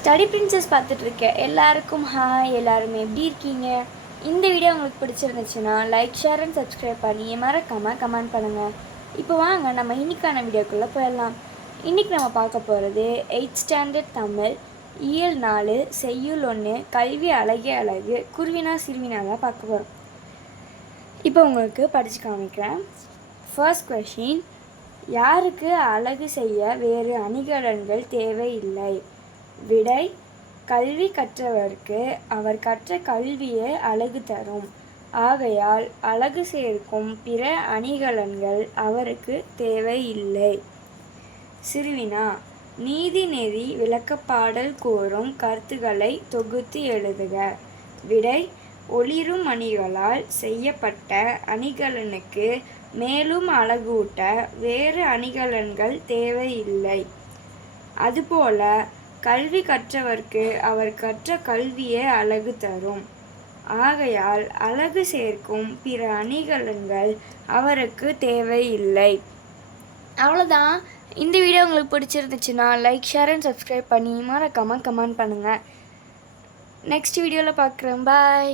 Study princess பார்த்துட்ருக்கேன் எல்லாருக்கும் hi. எல்லாருமே எப்படி இருக்கீங்க? இந்த வீடியோ உங்களுக்கு பிடிச்சிருந்துச்சுன்னா லைக், ஷேர் அண்ட் சப்ஸ்கிரைப் பண்ணி மறக்காமல் கமெண்ட் பண்ணுங்கள். இப்போ வாங்க நம்ம இன்றைக்கான வீடியோக்குள்ளே போயிடலாம். இன்றைக்கி நம்ம பார்க்க போகிறது 8th ஸ்டாண்டர்ட் தமிழ் இயல் 4 செய்யுள் 1 கல்வி அழகே அழகு குருவினா சிறுவினா தான் பார்க்க போகிறோம். இப்போ உங்களுக்கு படித்து காமிக்கிறேன். ஃபர்ஸ்ட் கொஷின், யாருக்கு அழகு செய்ய வேறு அணிகலன்கள் தேவையில்லை? விடை, கல்வி கற்றவருக்கு அவர் கற்ற கல்வியே அழகு தரும். ஆகையால் அழகு சேர்க்கும் பிற அணிகலன்கள் அவருக்கு தேவையில்லை. சிறுவினா, நீதி நெறி விளக்கப்பாடல் கூறும் கருத்துக்களை தொகுத்து எழுதுக. விடை, ஒளிரும் மணிகளால் செய்யப்பட்ட அணிகலனுக்கு மேலும் அழகூட்ட வேறு அணிகலன்கள் தேவையில்லை. அதுபோல கல்வி கற்றவர்க்கு அவர் கற்ற கல்வியே அழகு தரும். ஆகையால் அழகு சேர்க்கும் பிற அணிகலன்கள் அவருக்கு தேவையில்லை. அவ்வளோதான். இந்த வீடியோ உங்களுக்கு பிடிச்சிருந்துச்சுன்னா லைக், ஷேர் அண்ட் சப்ஸ்கிரைப் பண்ணி மறக்காமல் கமெண்ட் பண்ணுங்கள். நெக்ஸ்ட் வீடியோவில் பார்க்குறேன். பாய்.